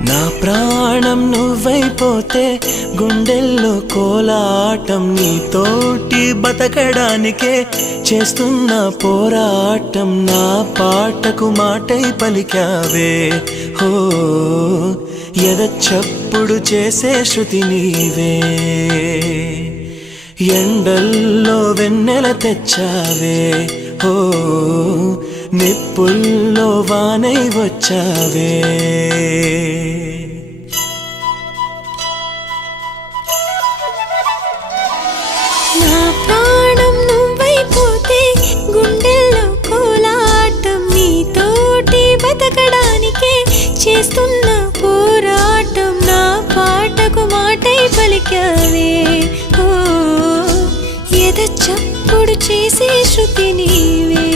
నా ప్రాణం నువ్వైపోతే గుండెల్లో కోలాటం నీతోటి బతకడానికే చేస్తున్న పోరాటం నా పాటకు మాటై పలికావే హో ఎద చప్పుడు చేసే శృతి నీవే ఎండల్లో వెన్నెల తెచ్చావే హో నిప్పుల్లో వానై వచ్చావే నా ప్రాణం నువ్వైపోతే గుండెల్లో కోలాటం నీతోటి బతకడానికే చేస్తున్న పోరాటం నా పాటకు మాటై పలికావే ఓ ఎద చప్పుడు చేసే శృతి నీవే